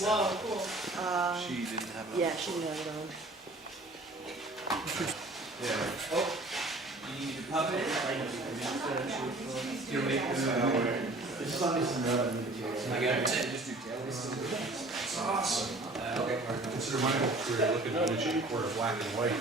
Whoa, cool. She didn't have it on. Yeah, she didn't have it on. Yeah. Oh. You need to pop it in? You're making it. I got it. Just do tail. It's awesome. Okay. Consider my whole career looking at only a quarter black and white.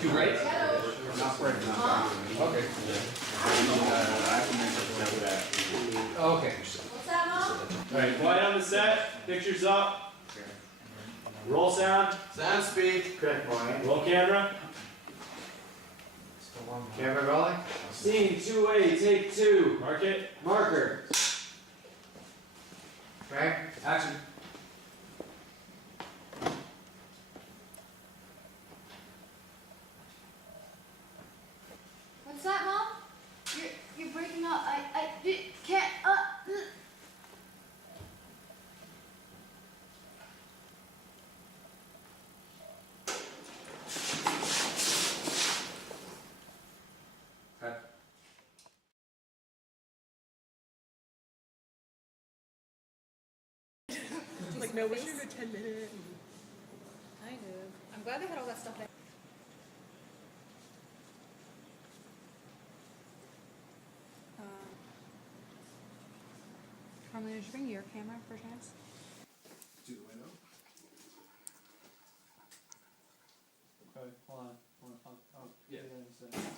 Two right? Not right now. Okay. Okay. Alright, quiet on the set, pictures up. Roll sound, Sound speed. Correct, Brian. roll camera. Camera rolling? Scene 2A, take 2. Mark it. Marker. Frank? Action. What's that, Mom? You're breaking up. I can't. Like, no, we should do 10 minutes. I know. I'm glad they had all that stuff there. Carmelina, did you bring your camera for chance? Do the window. Okay, hold on. I'll Yeah. get it in a second.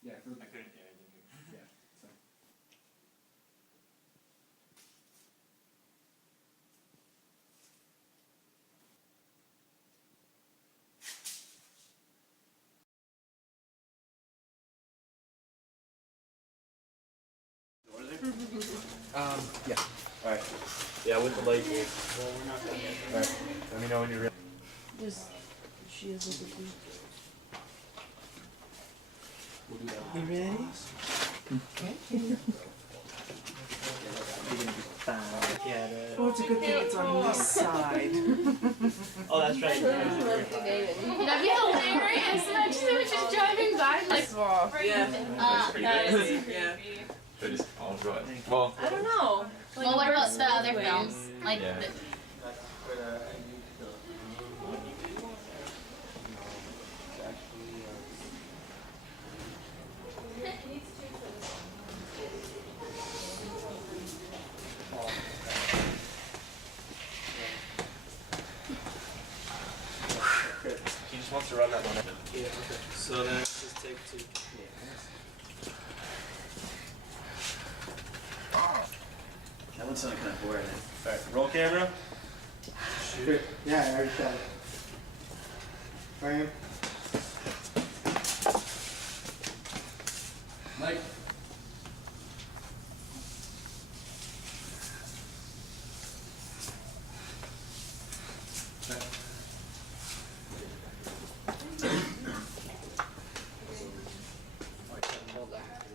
Yeah, I couldn't hear anything. Yeah. So. Yeah. Alright. Yeah, with the light. Well, we're not done yet. Alright. Let me know when you're ready. Just, she is with the We'll do that. You ready? Oh, it's a good thing it's on this side. Oh, that's right. That'd be hilarious. Imagine they were just driving by like. Yeah. They just all enjoy it. Well, I don't know. Well, what about the other films? Like. Yeah. He just wants to run that one. Yeah, okay. So then it's just take 2. That one sounded kind of boring. Alright, roll camera. Shoot. Yeah, I already said it. Frame. Mike.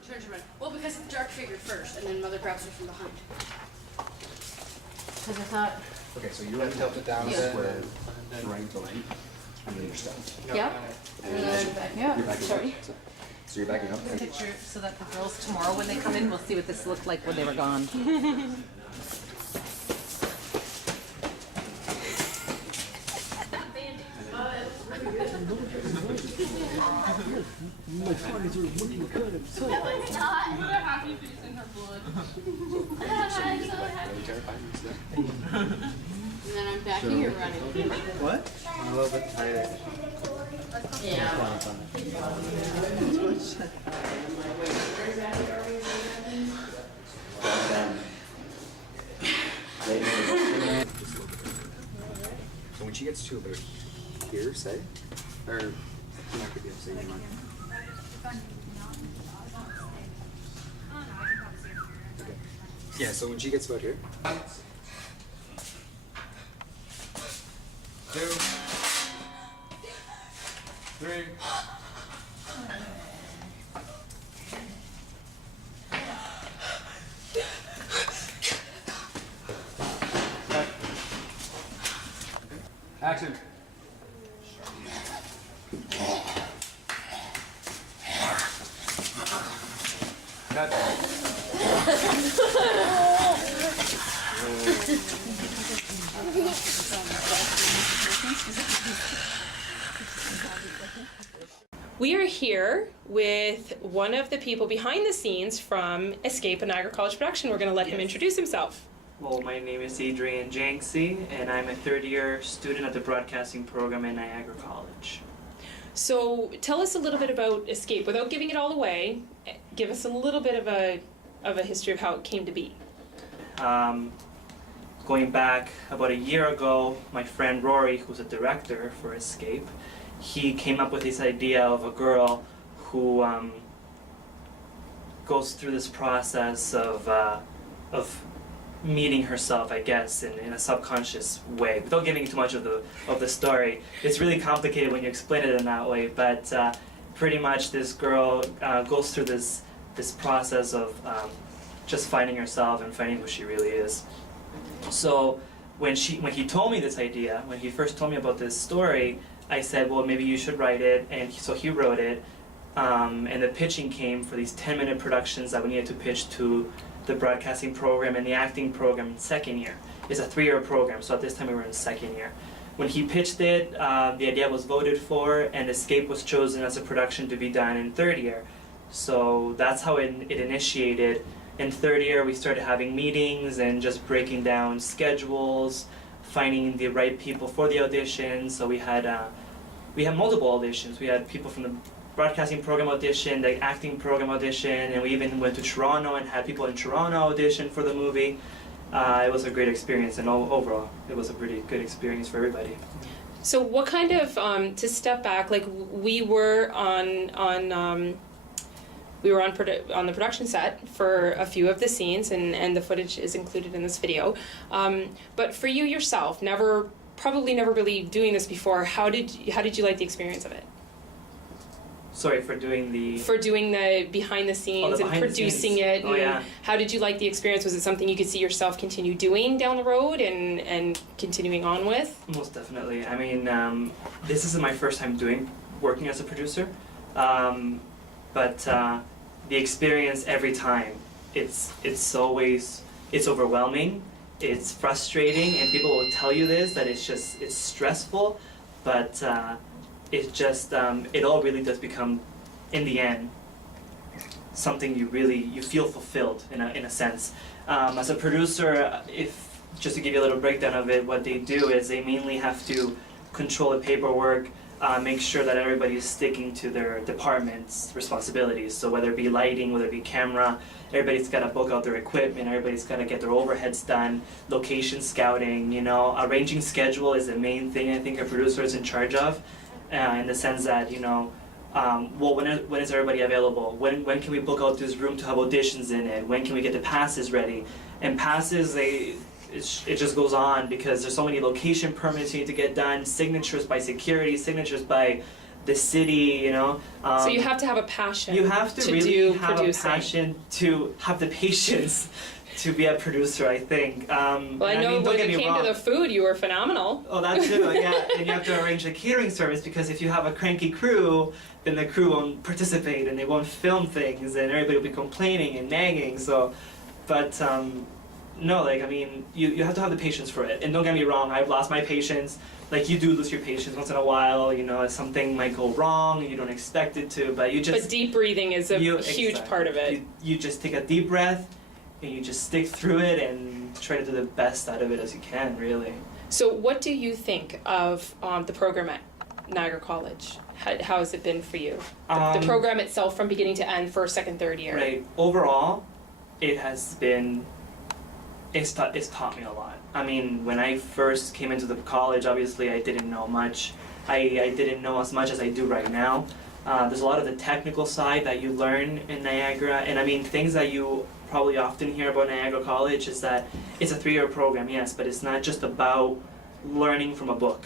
Turns around. Well, because it's dark figure first, and then Mother grabs her from behind. Because I thought. Okay, so you're gonna tilt it down a bit. Right to right. And then you're stepping. Yeah. And And then back. Yeah. you're backing Sorry. up. So you're backing up. And Picture so that the girls tomorrow when they come in will see what this looked like when they were gone. Happy face in her blood. I'm so happy. really terrifying. And then I'm backing, you're running. What? A little bit tighter. Yeah. So when she gets to about here, say, or you might be able to say you might. Yeah, so when she gets about here. 2, 3. Action. We are here with one of the people behind the scenes from Escape, a Niagara College production. We're going to let him introduce himself. Well, my name is Adrian Janksy, and I'm a third-year student at the broadcasting program at Niagara College. So tell us a little bit about Escape. Without giving it all away, give us a little bit of a history of how it came to be. Going back about a year ago, my friend Rory, who's a director for Escape, he came up with this idea of a girl who goes through this process of meeting herself, I guess, in a subconscious way. Without giving too much of the story, it's really complicated when you explain it in that way. But pretty much, this girl goes through this process of just finding herself and finding who she really is. So when he told me this idea, when he first told me about this story, I said, well, maybe you should write it, and so he wrote it, and the pitching came for these 10-minute productions that we needed to pitch to the broadcasting program and the acting program in second year. It's a 3-year program, so at this time we were in second year. When he pitched it, the idea was voted for, and Escape was chosen as a production to be done in third year. So that's how it initiated. In third year, we started having meetings and just breaking down schedules, finding the right people for the auditions. So we had multiple auditions. We had people from the broadcasting program audition, the acting program audition, and we even went to Toronto and had people in Toronto audition for the movie. It was a great experience, and overall, it was a pretty good experience for everybody. So what kind of, to step back, like we were on the production set for a few of the scenes, and the footage is included in this video. But for you yourself, probably never really doing this before, how did you like the experience of it? Sorry, for doing the behind the scenes and producing it. Oh, yeah. How did you like the experience? Was it something you could see yourself continue doing down the road and continuing on with? Most definitely. I mean, this isn't my first time working as a producer, but the experience every time, it's overwhelming, it's frustrating, and people will tell you this, that it's stressful, but it all really does become, in the end, something you feel fulfilled in a sense. As a producer, just to give you a little breakdown of it, what they do is they mainly have to control the paperwork, make sure that everybody is sticking to their department's responsibilities. So whether it be lighting, whether it be camera, everybody's got to book out their equipment, everybody's got to get their overheads done, location scouting, arranging schedule is the main thing I think a producer is in charge of, in the sense that, well, when is everybody available? When can we book out this room to have auditions in it? When can we get the passes ready? And passes, it just goes on because there's so many location permits you need to get done, signatures by security, signatures by the city, So you have to have a passion. You have to really have producing. a passion to have the patience to be a producer, I think. Well, I know when it came to the food, you were phenomenal. Oh, that too, yeah. And you have to arrange the catering service because if you have a cranky crew, then the crew won't participate and they won't film things and everybody will be complaining and nagging. So, but no, you have to have the patience for it. And don't get me wrong, I've lost my patience. Like, you do lose your patience once in a while, something might go wrong and you don't expect it to, but you just... But deep breathing is a huge part of it. You just take a deep breath and you just stick through it and try to do the best out of it as you can, really. So what do you think of the program at Niagara College? How has it been for you? The program itself from beginning to end, first, second, third year. Right. Overall, it has been... It's taught me a lot. I mean, when I first came into the college, obviously I didn't know much. I didn't know as much as I do right now. There's a lot of the technical side that you learn in Niagara, and I mean, things that you probably often hear about Niagara College is that it's a 3-year program, yes, but it's not just about learning from a book.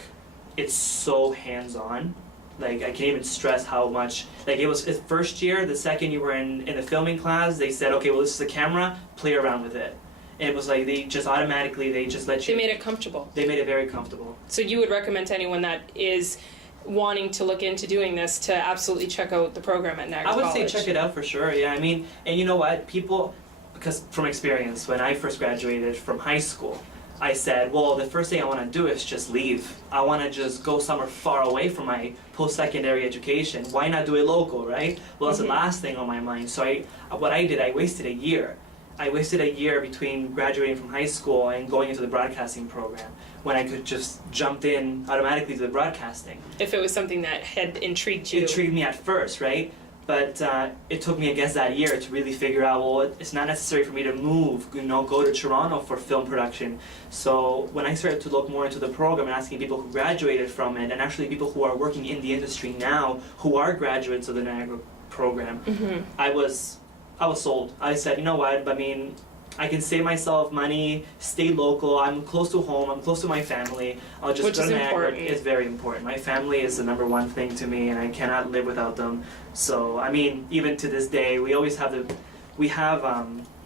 It's so hands-on. Like, I can't even stress how much, like, it was the first year, the second you were in the filming class, they said, okay, well, this is a camera, play around with it. And it was like, they just automatically, they just let you. They made it comfortable. They made it very comfortable. So you would recommend to anyone that is wanting to look into doing this to absolutely check out the program at Niagara I would College? say check it out for sure, yeah. I mean, and you know what, people, because from experience, when I first graduated from high school, I said, well, the first thing I want to do is just leave. I want to just go somewhere far away from my post-secondary education. Why not do it local, right? Well, that's the last thing on my mind. So what I did, I wasted a year. I wasted a year between graduating from high school and going into the broadcasting program when I could just jump in automatically to the broadcasting. If it was something that had intrigued you. It intrigued me at first, right? But it took me, I guess, that year to really figure out, well, it's not necessary for me to move, go to Toronto for film production. So when I started to look more into the program and asking people who graduated from it, and actually people who are working in the industry now, who are graduates of the Niagara program, I was sold. I said, you know what, I mean, I can save myself money, stay local, I'm close to home, I'm close to my family, I'll just go to Niagara. It's very important. My family is the number one thing to me, and I cannot live without them. So, I mean, even to this day, we always have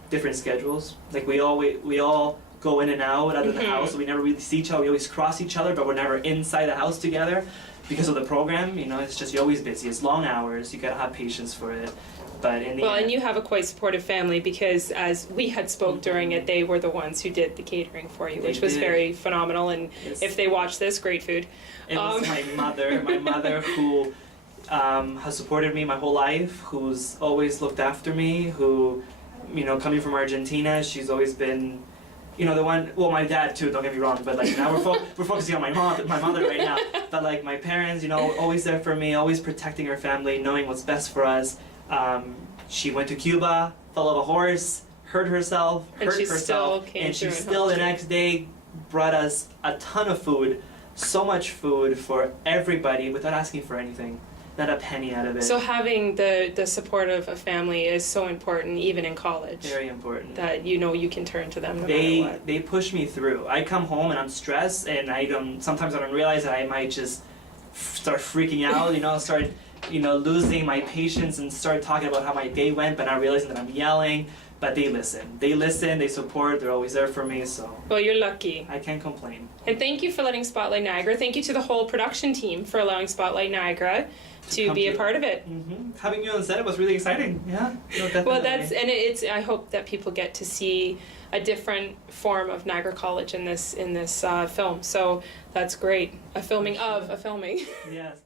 different schedules. Like, we all go in and out of the house, so we never really see each other. We always cross each other, but we're never inside the house together. Because of the program, it's just, you're always busy. It's long hours, you gotta have patience for it. But in the end, and you have a quite supportive family, because as we had spoke during it, they were the ones who did the catering for you, which was very phenomenal. And if they watch this, great food. It was my mother who has supported me my whole life, who's always looked after me, who, coming from Argentina, she's always been, the one, well, my dad too, don't get me wrong, but like now we're focusing on my mother right now. But like my parents, always there for me, always protecting our family, knowing what's best for us. She went to Cuba, fell off a horse, hurt herself, and she still the next day brought us a ton of food, so much food for everybody without asking for anything, not a penny out of it. So having the support of a family is so important, even in college. Very important. That you can turn to them no matter what. They push me through. I come home and I'm stressed, and sometimes I don't realize that I might just start freaking out, start losing my patience and start talking about how my day went, but not realizing that I'm yelling. But they listen, they support, they're always there for me, so. Well, you're lucky. I can't complain. And thank you for letting Spotlight Niagara, thank you to the whole production team for allowing Spotlight Niagara to be a part of it. Having you on set, it was really exciting, yeah. No, definitely. Well, I hope that people get to see a different form of Niagara College in this film, so that's great. A filming of a filming. Yes.